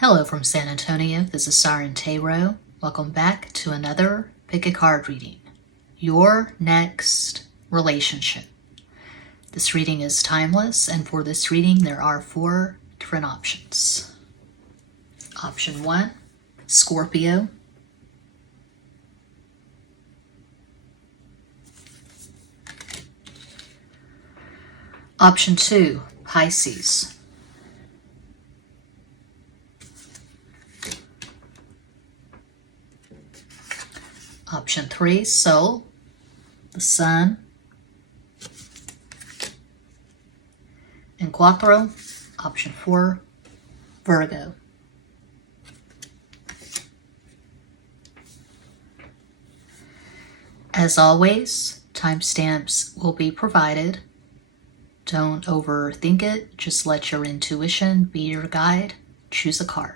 Hello from San Antonio, this is SIREN Tarot. Welcome back to another Pick a Card reading. Your next relationship. This reading is timeless, and for this reading there are 4 different options. Option 1, Scorpio. Option 2, Pisces. Option 3, Soul, the Sun. And Cuatro, option 4, Virgo. As always, timestamps will be provided. Don't overthink it, just let your intuition be your guide. Choose a card.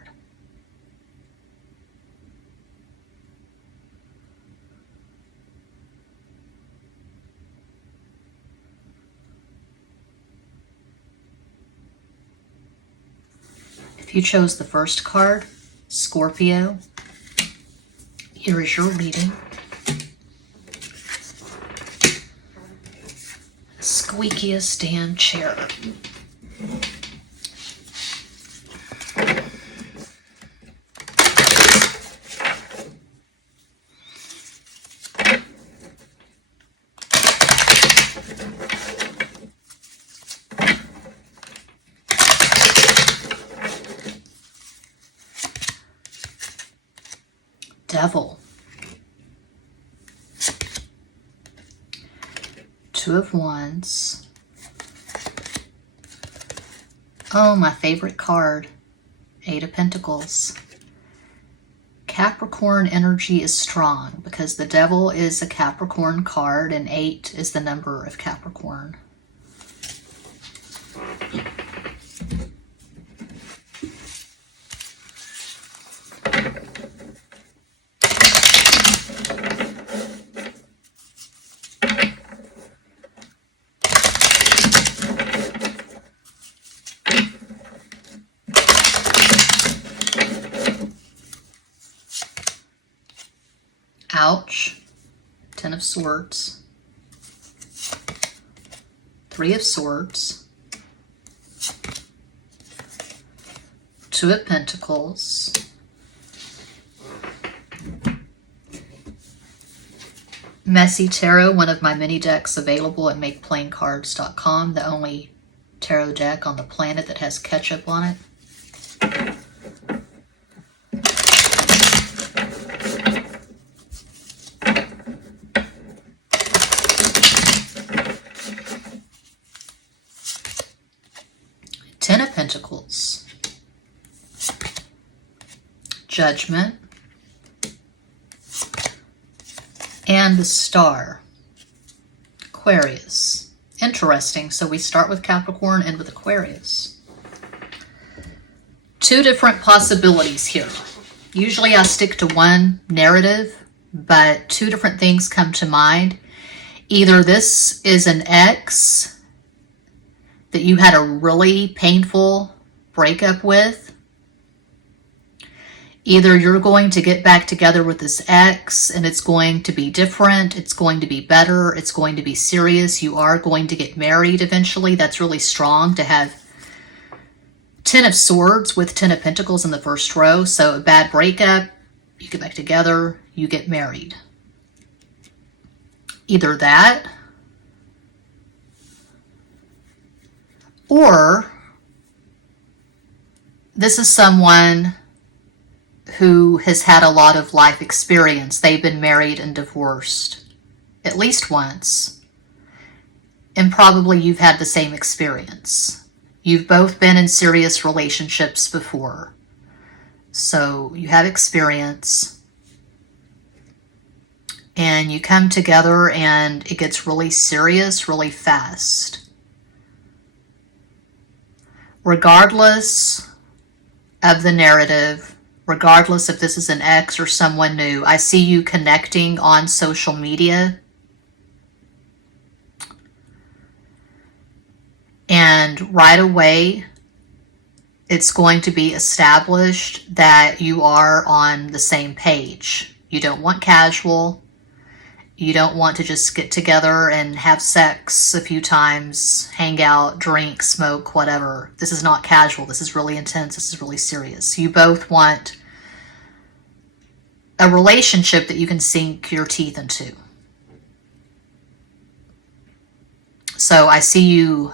If you chose the first card, Scorpio, here is your reading. Squeakiest damn chair. Devil. 2 of Wands. Oh, my favorite card. 8 of Pentacles. Capricorn energy is strong because the Devil is a Capricorn card and 8 is the number of Capricorn. Ouch. 10 of Swords. 3 of Swords. 2 of Pentacles. Messy Tarot, one of my mini decks available at makeplaincards.com, the only tarot deck on the planet that has ketchup on it. Ten of Pentacles, Judgment, and the Star, Aquarius. Interesting. So we start with Capricorn and with Aquarius. 2 different possibilities here. Usually I stick to one narrative, but 2 different things come to mind. Either this is an ex that you had a really painful breakup with. Either you're going to get back together with this ex and it's going to be different, it's going to be better, it's going to be serious, you are going to get married eventually. That's really strong to have 10 of Swords with 10 of Pentacles in the first row. So a bad breakup, you get back together, you get married. Either that, or this is someone who has had a lot of life experience. They've been married and divorced at least once. And probably you've had the same experience. You've both been in serious relationships before. So you have experience. And you come together and it gets really serious really fast. Regardless of the narrative, regardless if this is an ex or someone new, I see you connecting on social media. And right away, it's going to be established that you are on the same page. You don't want casual. You don't want to just get together and have sex a few times, hang out, drink, smoke, whatever. This is not casual. This is really intense. This is really serious. You both want a relationship that you can sink your teeth into. So I see you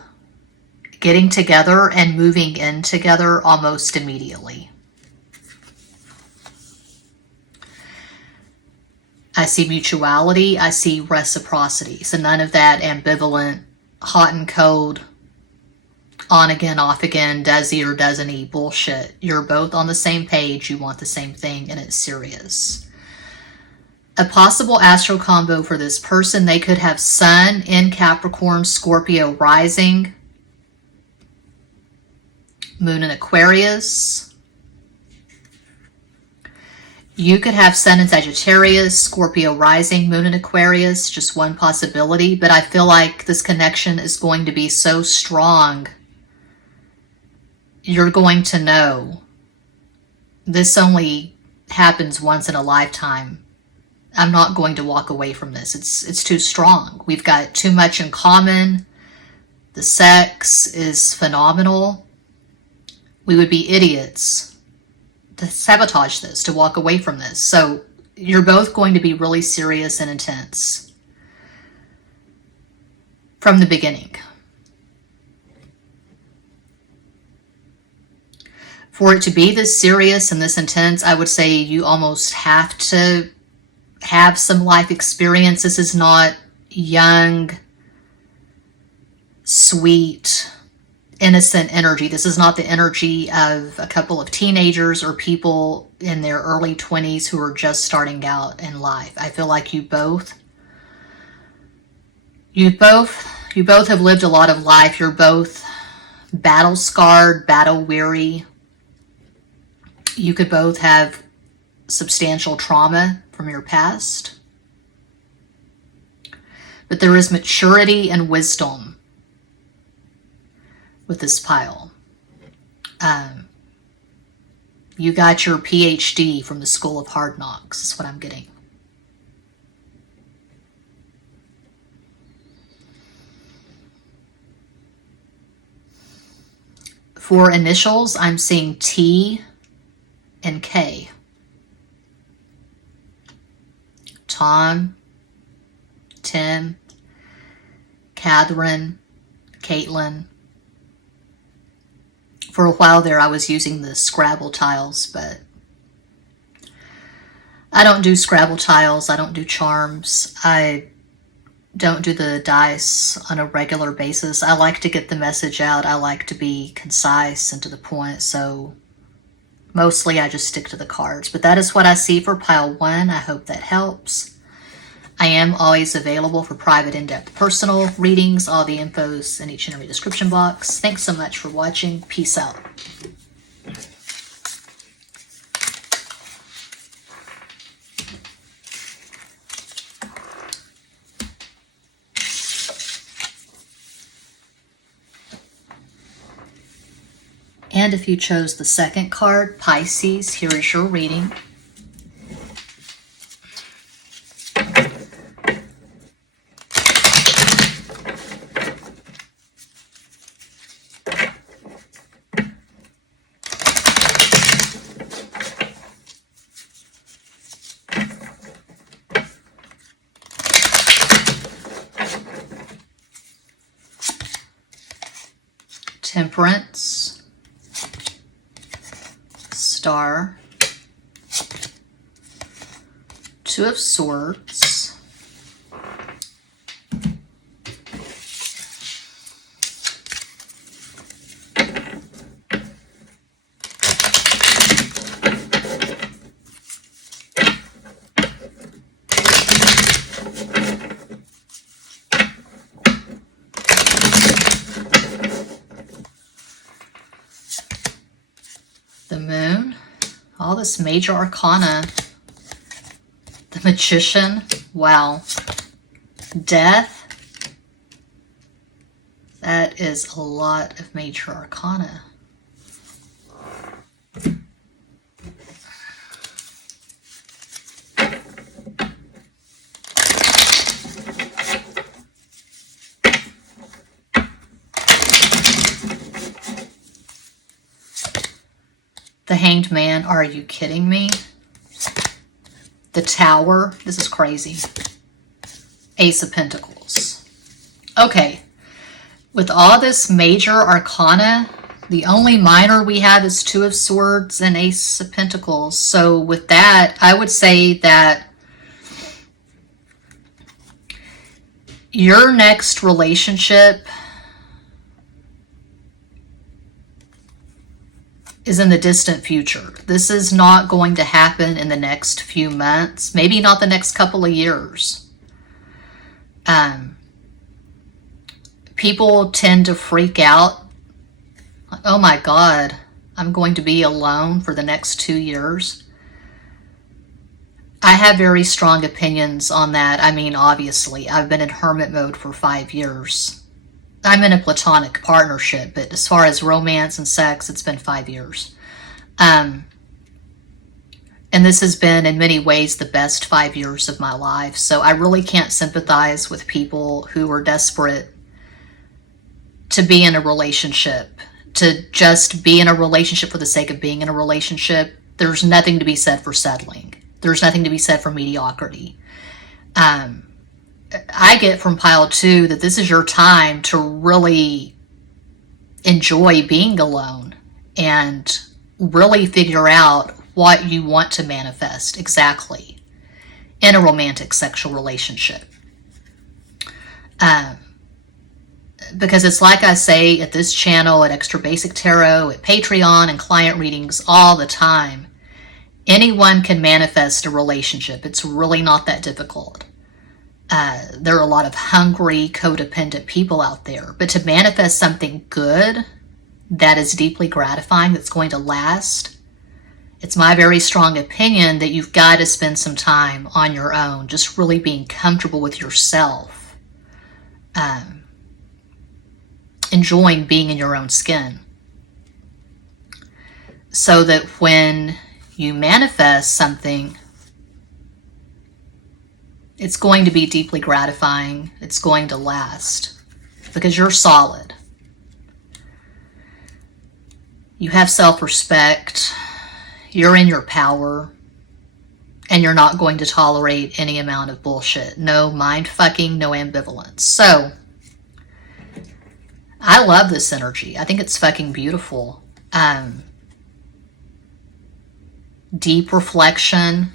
getting together and moving in together almost immediately. I see mutuality. I see reciprocity. So none of that ambivalent, hot and cold, on again, off again, does he or doesn't he bullshit. You're both on the same page. You want the same thing, and it's serious. A possible astro combo for this person, they could have Sun in Capricorn, Scorpio rising, Moon in Aquarius. You could have Sun in Sagittarius, Scorpio rising, Moon in Aquarius, just one possibility. But I feel like this connection is going to be so strong. You're going to know this only happens once in a lifetime. I'm not going to walk away from this. It's too strong. We've got too much in common. The sex is phenomenal. We would be idiots to sabotage this, to walk away from this. So you're both going to be really serious and intense from the beginning. For it to be this serious and this intense, I would say you almost have to have some life experience. This is not young, sweet, innocent energy. This is not the energy of a couple of teenagers or people in their early 20s who are just starting out in life. I feel like you both have lived a lot of life. You're both battle scarred, battle weary. You could both have substantial trauma from your past. But there is maturity and wisdom with this pile. You got your PhD from the School of Hard Knocks, is what I'm getting. For initials, I'm seeing T and K. Tom, Tim, Catherine, Caitlin. For a while there, I was using the Scrabble tiles, but I don't do Scrabble tiles. I don't do charms. I don't do the dice on a regular basis. I like to get the message out. I like to be concise and to the point, so mostly I just stick to the cards. But that is what I see for pile 1. I hope that helps. I am always available for private, in-depth, personal readings. All the info's in each and every description box. Thanks so much for watching. Peace out. And if you chose the second card, Pisces, here is your reading. Temperance, Star, Two of Swords, the Moon, all this major arcana, the Magician, wow, Death, that is a lot of major arcana. The Hanged Man, are you kidding me? The Tower, this is crazy. Ace of Pentacles. Okay, with all this major arcana, the only minor we have is Two of Swords and Ace of Pentacles. So with that, I would say that your next relationship is in the distant future. This is not going to happen in the next few months, maybe not the next couple of years. People tend to freak out. Oh my God, I'm going to be alone for the next 2 years. I have very strong opinions on that. I mean, obviously, I've been in hermit mode for 5 years. I'm in a platonic partnership, but as far as romance and sex, it's been 5 years. And this has been, in many ways, the best 5 years of my life. So I really can't sympathize with people who are desperate to be in a relationship, to just be in a relationship for the sake of being in a relationship. There's nothing to be said for settling. There's nothing to be said for mediocrity. I get from pile 2 that this is your time to really enjoy being alone and really figure out what you want to manifest exactly in a romantic sexual relationship. Because it's like I say at this channel, at Extra Basic Tarot, at Patreon, and client readings all the time, anyone can manifest a relationship. It's really not that difficult. There are a lot of hungry, codependent people out there. But to manifest something good that is deeply gratifying, that's going to last, it's my very strong opinion that you've got to spend some time on your own, just really being comfortable with yourself. Enjoying being in your own skin. So that when you manifest something, it's going to be deeply gratifying. It's going to last because you're solid. You have self-respect. You're in your power. And you're not going to tolerate any amount of bullshit. No mind fucking, no ambivalence. So, I love this energy. I think it's fucking beautiful. Deep reflection.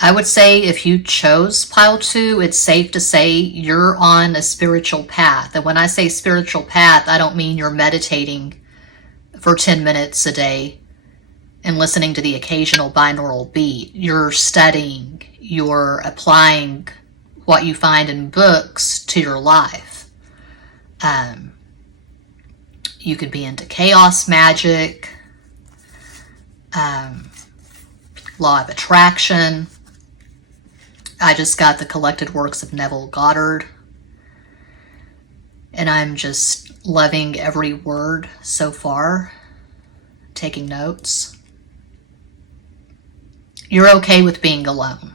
I would say if you chose pile 2, it's safe to say you're on a spiritual path. And when I say spiritual path, I don't mean you're meditating for 10 minutes a day and listening to the occasional binaural beat. You're studying, you're applying what you find in books to your life. You could be into chaos magic, law of attraction. I just got the collected works of Neville Goddard, and I'm just loving every word so far, taking notes. You're okay with being alone.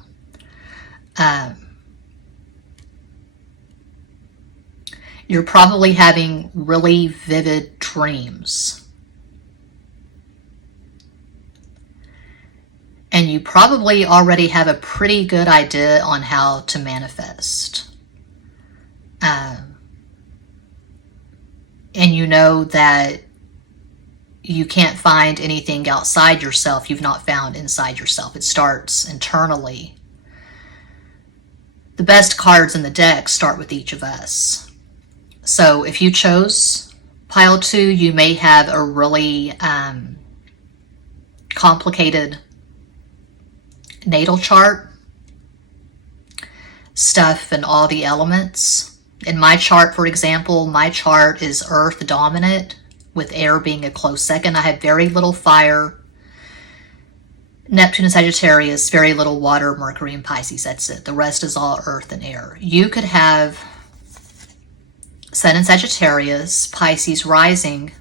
You're probably having really vivid dreams. And you probably already have a pretty good idea on how to manifest. And you know that you can't find anything outside yourself you've not found inside yourself. It starts internally. The best cards in the deck start with each of us. So if you chose pile 2, you may have a really complicated natal chart, stuff in all the elements. In my chart, for example, my chart is Earth dominant, with air being a close second. I have very little fire. Neptune and Sagittarius, very little water, Mercury and Pisces, that's it. The rest is all earth and air. You could have Sun in Sagittarius, Pisces rising,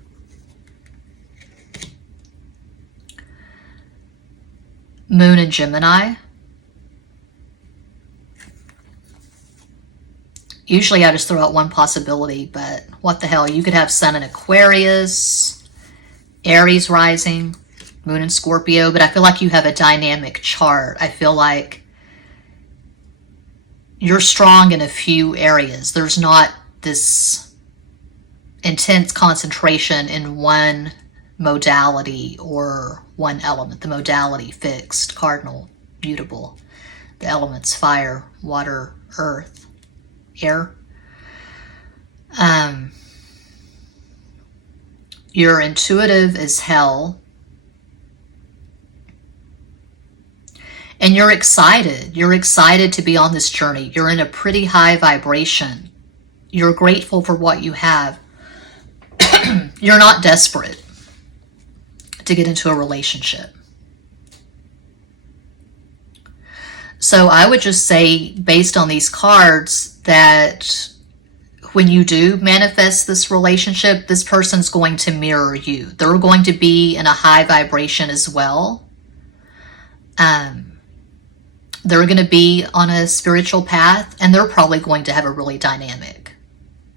Moon in Gemini. Usually I just throw out one possibility, but what the hell? You could have Sun in Aquarius, Aries rising, Moon in Scorpio, but I feel like you have a dynamic chart. I feel like you're strong in a few areas. There's not this intense concentration in one modality or one element. The modality fixed, cardinal, mutable. The elements fire, water, earth, air. You're intuitive as hell. And you're excited. You're excited to be on this journey. You're in a pretty high vibration. You're grateful for what you have. You're not desperate to get into a relationship. So I would just say, based on these cards, that when you do manifest this relationship, this person's going to mirror you. They're going to be in a high vibration as well. They're going to be on a spiritual path, and they're probably going to have a really dynamic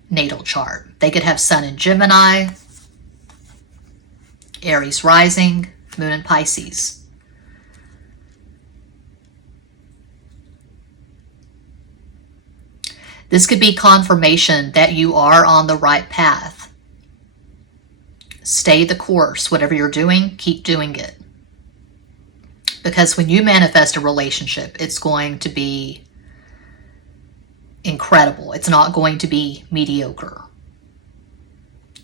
natal chart. They could have Sun in Gemini, Aries rising, Moon in Pisces. This could be confirmation that you are on the right path. Stay the course. Whatever you're doing, keep doing it. Because when you manifest a relationship, it's going to be incredible. It's not going to be mediocre.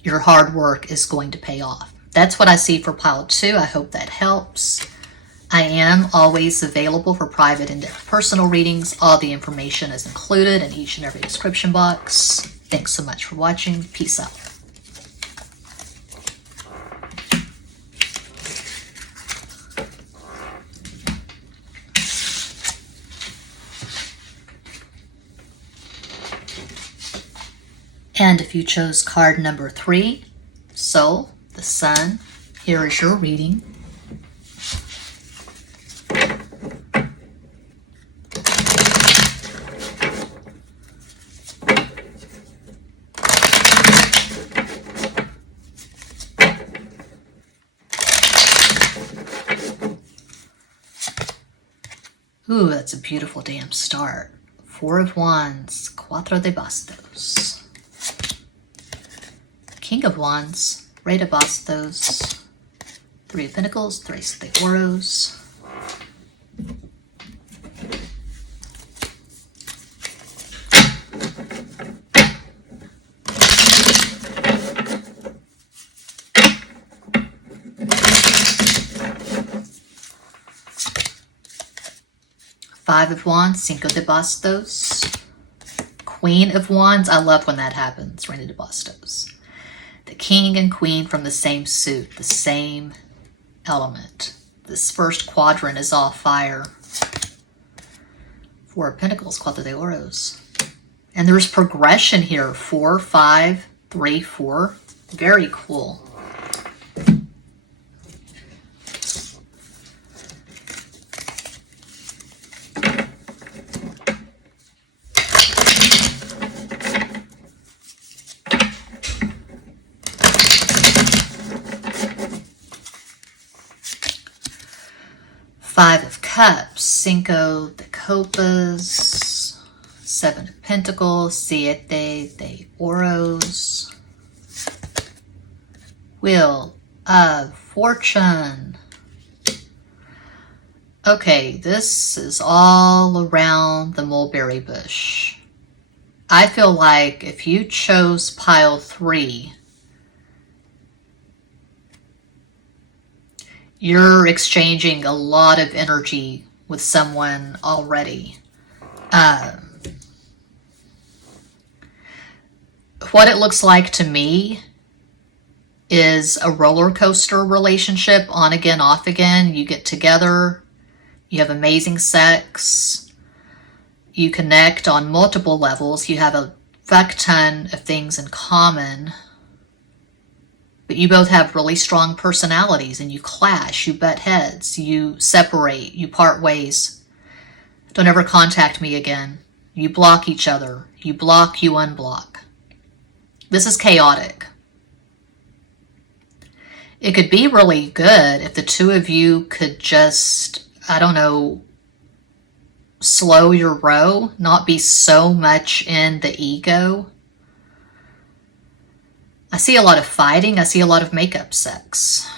Your hard work is going to pay off. That's what I see for pile 2. I hope that helps. I am always available for private in-depth personal readings. All the information is included in each and every description box. Thanks so much for watching. Peace out. And if you chose card number 3, Soul, the Sun, here is your reading. Ooh, that's a beautiful damn start. 4 of Wands, Cuatro de Bastos. King of Wands, Rey de Bastos, 3 of Pentacles, Tres de Oros. Five of Wands, Cinco de Bastos. Queen of Wands, I love when that happens, Reina de Bastos. The King and Queen from the same suit, the same element. This first quadrant is all fire. 4 of Pentacles, Cuatro de Oros. And there's progression here, 4, 5, 3, 4. Very cool. Five of Cups, Cinco de Copas, 7 of Pentacles, Siete de Oros, Wheel of Fortune. Okay, this is all around the mulberry bush. I feel like if you chose pile 3, you're exchanging a lot of energy with someone already. What it looks like to me is a roller coaster relationship, on again, off again. You get together, you have amazing sex, you connect on multiple levels, you have a fuck ton of things in common. But you both have really strong personalities, and you clash, you butt heads, you separate, you part ways. Don't ever contact me again. You block each other. You block, you unblock. This is chaotic. It could be really good if the two of you could just, I don't know, slow your row, not be so much in the ego. I see a lot of fighting. I see a lot of makeup sex.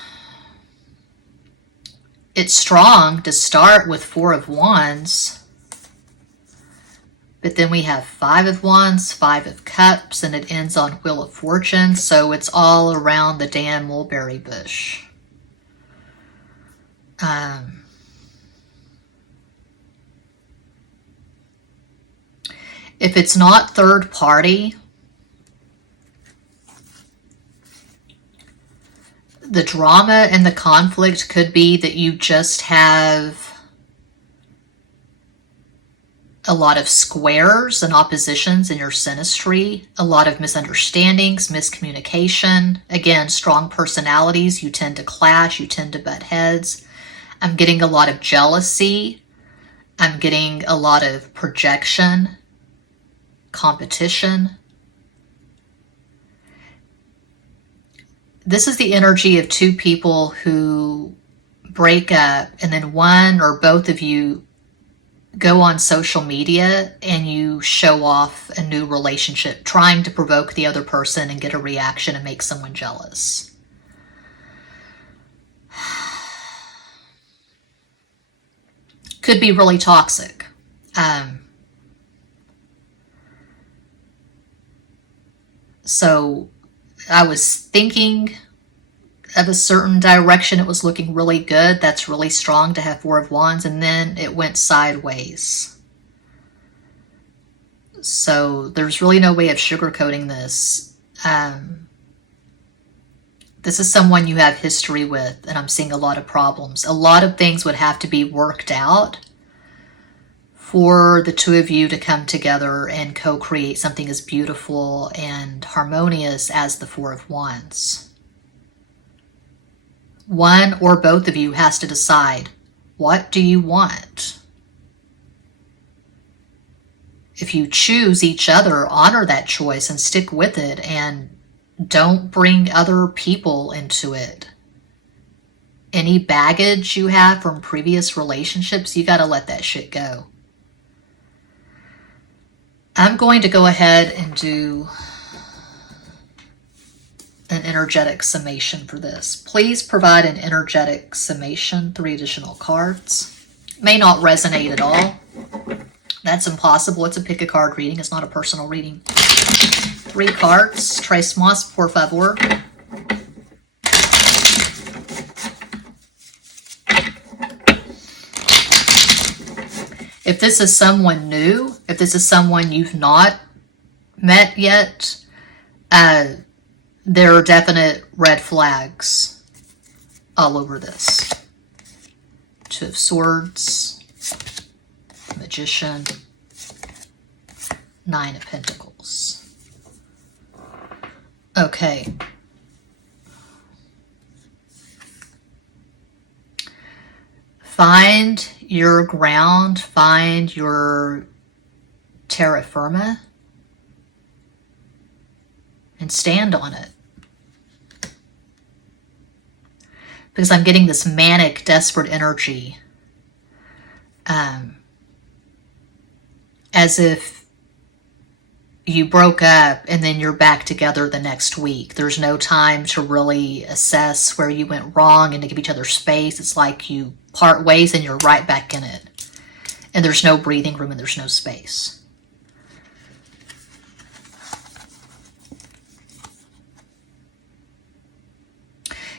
It's strong to start with 4 of Wands, but then we have 5 of Wands, 5 of Cups, and it ends on Wheel of Fortune, so it's all around the damn mulberry bush. If it's not third party, the drama and the conflict could be that you just have a lot of squares and oppositions in your synastry, a lot of misunderstandings, miscommunication. Again, strong personalities, you tend to clash, you tend to butt heads. I'm getting a lot of jealousy. I'm getting a lot of projection, competition. This is the energy of two people who break up, and then one or both of you go on social media and you show off a new relationship, trying to provoke the other person and get a reaction and make someone jealous. Could be really toxic. So I was thinking of a certain direction. It was looking really good. That's really strong to have 4 of Wands, and then it went sideways. So there's really no way of sugarcoating this. This is someone you have history with, and I'm seeing a lot of problems. A lot of things would have to be worked out for the two of you to come together and co-create something as beautiful and harmonious as the 4 of Wands. One or both of you has to decide, what do you want? If you choose each other, honor that choice and stick with it, and don't bring other people into it. Any baggage you have from previous relationships, you got to let that shit go. I'm going to go ahead and do an energetic summation for this. Please provide an energetic summation, 3 additional cards. May not resonate at all. That's impossible. It's a pick a card reading. It's not a personal reading. 3 cards. Tres más, por favor. If this is someone new, if this is someone you've not met yet, there are definite red flags all over this. 2 of Swords, Magician, 9 of Pentacles. Okay. Find your ground, find your terra firma, and stand on it. Because I'm getting this manic, desperate energy. As if you broke up and then you're back together the next week. There's no time to really assess where you went wrong and to give each other space. It's like you part ways and you're right back in it. And there's no breathing room and there's no space.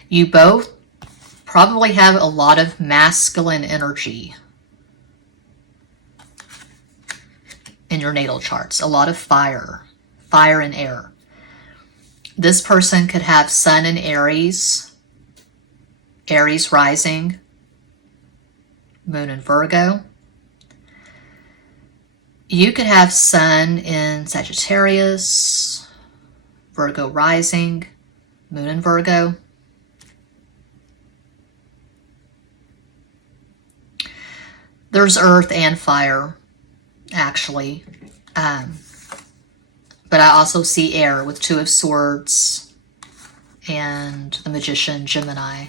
You both probably have a lot of masculine energy in your natal charts. A lot of fire and air. This person could have Sun in Aries, Aries rising, Moon in Virgo. You could have Sun in Sagittarius, Virgo rising, Moon in Virgo. There's earth and fire, actually. But I also see air with Two of Swords and the Magician, Gemini.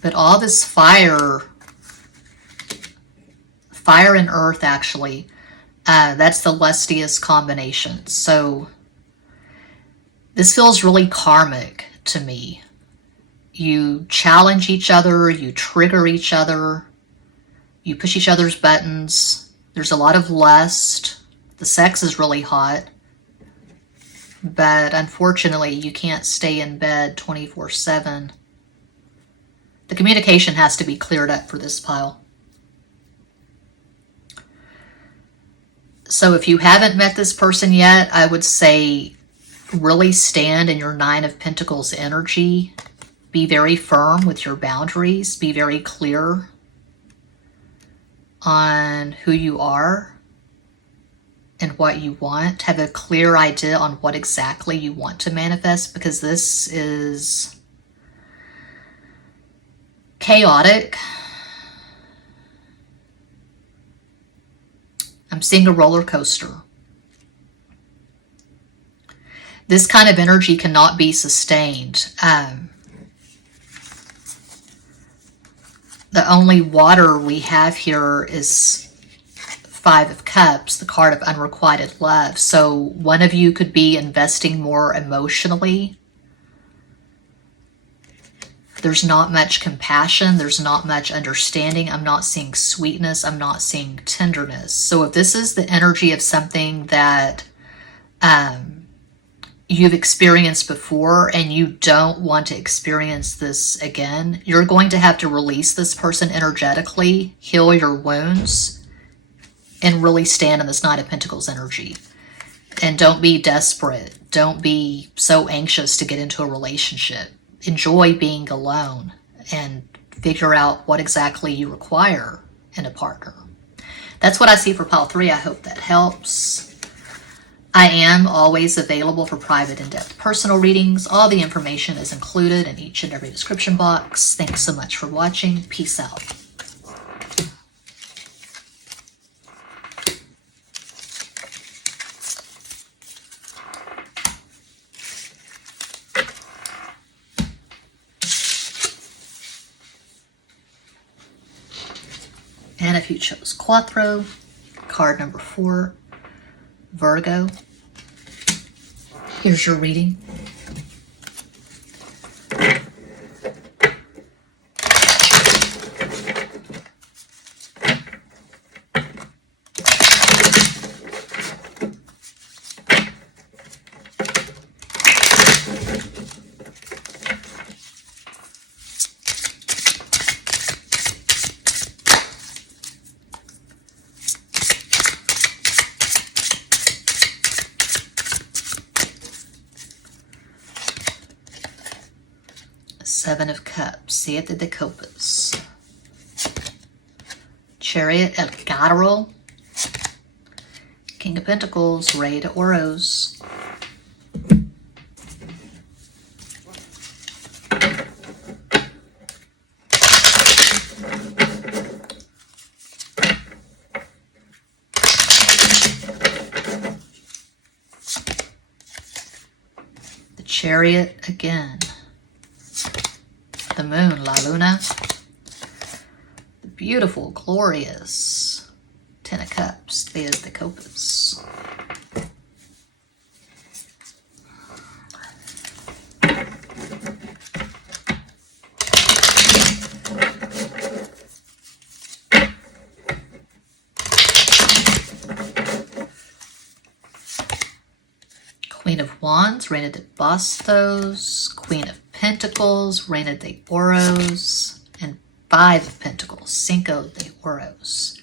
But all this fire and earth, actually, that's the lustiest combination. So this feels really karmic to me. You challenge each other, you trigger each other, you push each other's buttons. There's a lot of lust. The sex is really hot. But unfortunately, you can't stay in bed 24/7. The communication has to be cleared up for this pile. So if you haven't met this person yet, I would say really stand in your Nine of Pentacles energy. Be very firm with your boundaries. Be very clear on who you are and what you want. Have a clear idea on what exactly you want to manifest, because this is chaotic. I'm seeing a roller coaster. This kind of energy cannot be sustained. The only water we have here is Five of Cups, the card of unrequited love. So one of you could be investing more emotionally. There's not much compassion. There's not much understanding. I'm not seeing sweetness. I'm not seeing tenderness. So if this is the energy of something that you've experienced before and you don't want to experience this again, you're going to have to release this person energetically, heal your wounds, and really stand in this Knight of Pentacles energy. And don't be desperate. Don't be so anxious to get into a relationship. Enjoy being alone and figure out what exactly you require in a partner. That's what I see for pile 3. I hope that helps. I am always available for private in-depth personal readings. All the information is included in each and every description box. Thanks so much for watching. Peace out. And if you chose Quattro, card number 4, Virgo, here's your reading. Seven of Cups, Siete de Copas, Chariot, El Carro, King of Pentacles, Rey de Oros, the Chariot again, the Moon, La Luna, the beautiful, glorious Ten of Cups, Theas de Copas. Queen of Wands, Reina de Bastos, Queen of Pentacles, Reina de Oros, and Five of Pentacles, Cinco de Oros.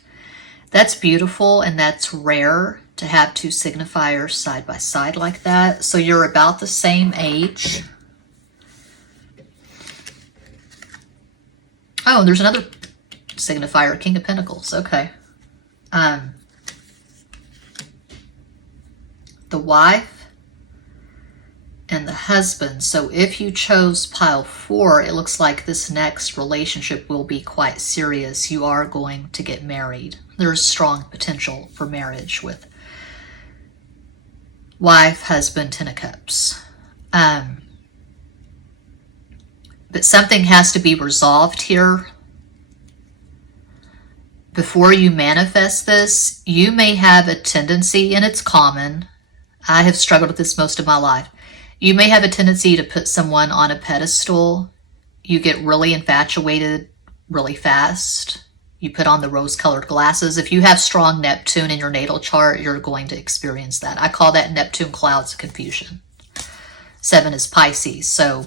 That's beautiful, and that's rare to have two signifiers side by side like that. So you're about the same age. Oh, and there's another signifier, King of Pentacles. Okay. the wife, and the husband. So if you chose pile 4, it looks like this next relationship will be quite serious. You are going to get married. There's strong potential for marriage with wife, husband, 10 of Cups. But something has to be resolved here. Before you manifest this, you may have a tendency, and it's common, I have struggled with this most of my life, you may have a tendency to put someone on a pedestal. You get really infatuated really fast. You put on the rose-colored glasses. If you have strong Neptune in your natal chart, you're going to experience that. I call that Neptune clouds of confusion. 7 is Pisces. So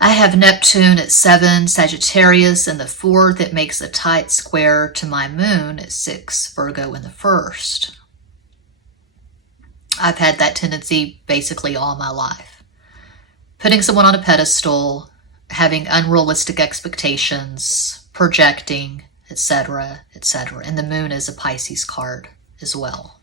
I have Neptune at 7, Sagittarius in the 4th. It makes a tight square to my moon at 6, Virgo in the 1st. I've had that tendency basically all my life. Putting someone on a pedestal, having unrealistic expectations, projecting, etc., etc. And the moon is a Pisces card as well.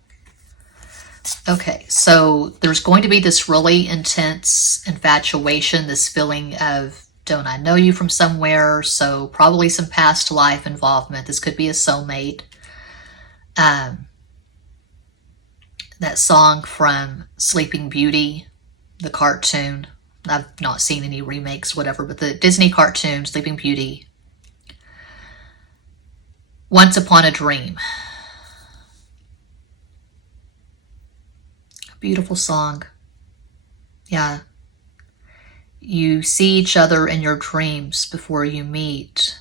Okay, so there's going to be this really intense infatuation, this feeling of, don't I know you from somewhere? So probably some past life involvement. This could be a soulmate. That song from Sleeping Beauty, the cartoon. I've not seen any remakes, whatever, but the Disney cartoon, Sleeping Beauty. Once Upon a Dream. Beautiful song. Yeah. You see each other in your dreams before you meet.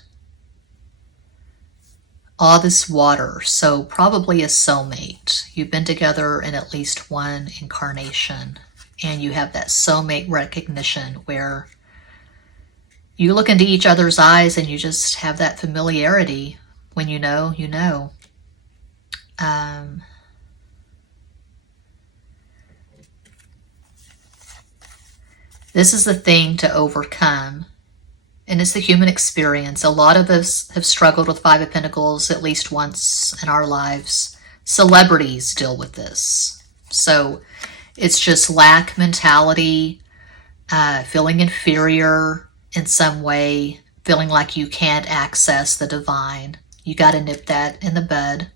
All this water, so probably a soulmate. You've been together in at least one incarnation, and you have that soulmate recognition where you look into each other's eyes and you just have that familiarity. When you know, you know. This is the thing to overcome. And it's the human experience. A lot of us have struggled with 5 of Pentacles at least once in our lives. Celebrities deal with this. So it's just lack mentality, feeling inferior in some way, feeling like you can't access the divine. You got to nip that in the bud.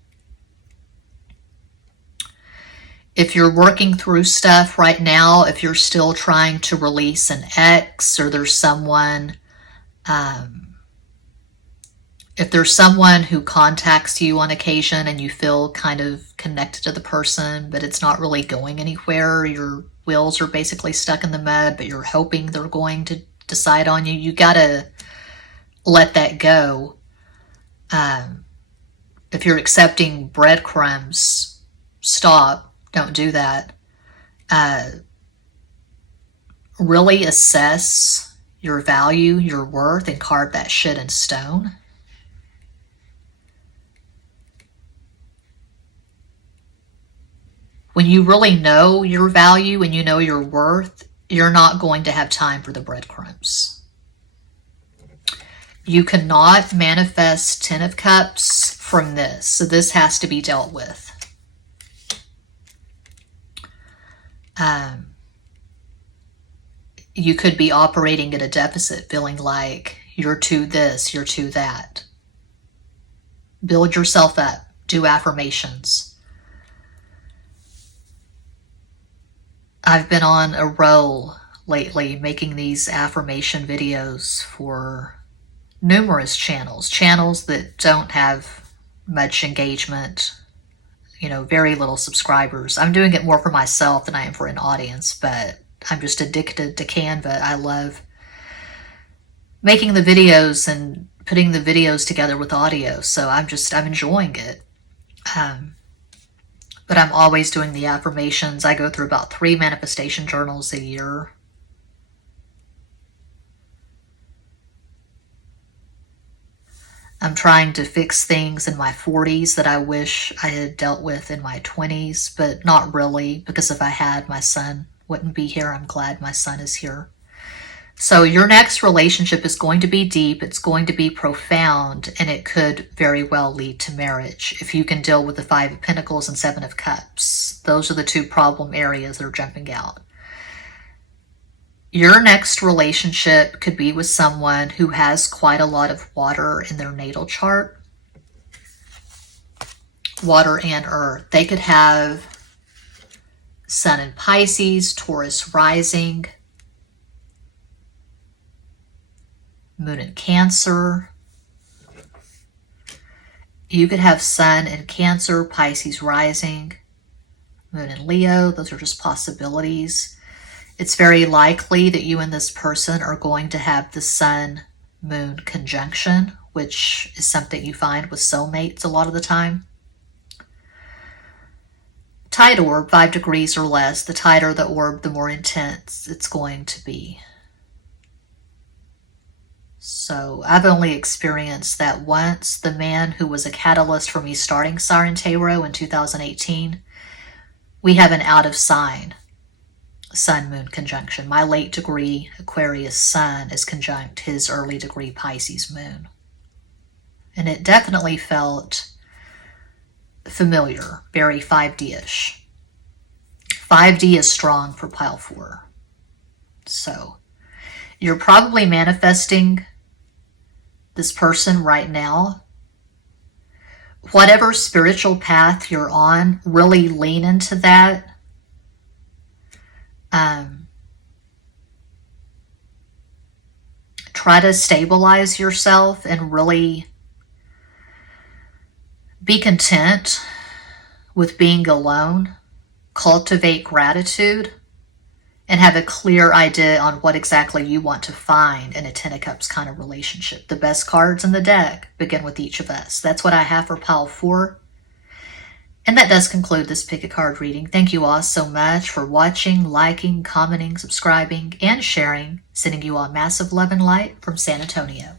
If you're working through stuff right now, if you're still trying to release an ex, or there's someone... if there's someone who contacts you on occasion and you feel kind of connected to the person, but it's not really going anywhere, your wheels are basically stuck in the mud, but you're hoping they're going to decide on you, you gotta let that go. If you're accepting breadcrumbs, stop. Don't do that. Really assess your value, your worth, and carve that shit in stone. When you really know your value and you know your worth, you're not going to have time for the breadcrumbs. You cannot manifest 10 of Cups from this, so this has to be dealt with. You could be operating at a deficit, feeling like you're too this, you're too that. Build yourself up. Do affirmations. I've been on a roll lately making these affirmation videos for numerous channels that don't have much engagement, very little subscribers. I'm doing it more for myself than I am for an audience, but I'm just addicted to Canva. I love making the videos and putting the videos together with audio. So I'm enjoying it. But I'm always doing the affirmations. I go through about 3 manifestation journals a year. I'm trying to fix things in my 40s that I wish I had dealt with in my 20s, but not really, because if I had, my son wouldn't be here. I'm glad my son is here. So your next relationship is going to be deep, it's going to be profound, and it could very well lead to marriage if you can deal with the 5 of Pentacles and 7 of Cups. Those are the two problem areas that are jumping out. Your next relationship could be with someone who has quite a lot of water in their natal chart. Water and earth. They could have Sun in Pisces, Taurus rising, Moon in Cancer. You could have Sun in Cancer, Pisces rising, Moon in Leo. Those are just possibilities. It's very likely that you and this person are going to have the Sun-Moon conjunction, which is something you find with soulmates a lot of the time. Tight orb, 5 degrees or less. The tighter the orb, the more intense it's going to be. So I've only experienced that once. The man who was a catalyst for me starting SIREN Tarot in 2018, we have an out of sign Sun-Moon conjunction. My late degree Aquarius Sun is conjunct his early degree Pisces Moon. And it definitely felt familiar, very 5D-ish. 5D is strong for pile 4. So you're probably manifesting this person right now. Whatever spiritual path you're on, really lean into that. Try to stabilize yourself and really be content with being alone. Cultivate gratitude and have a clear idea on what exactly you want to find in a 10 of Cups kind of relationship. The best cards in the deck begin with each of us. That's what I have for pile 4. And that does conclude this pick a card reading. Thank you all so much for watching, liking, commenting, subscribing, and sharing. Sending you all massive love and light from San Antonio.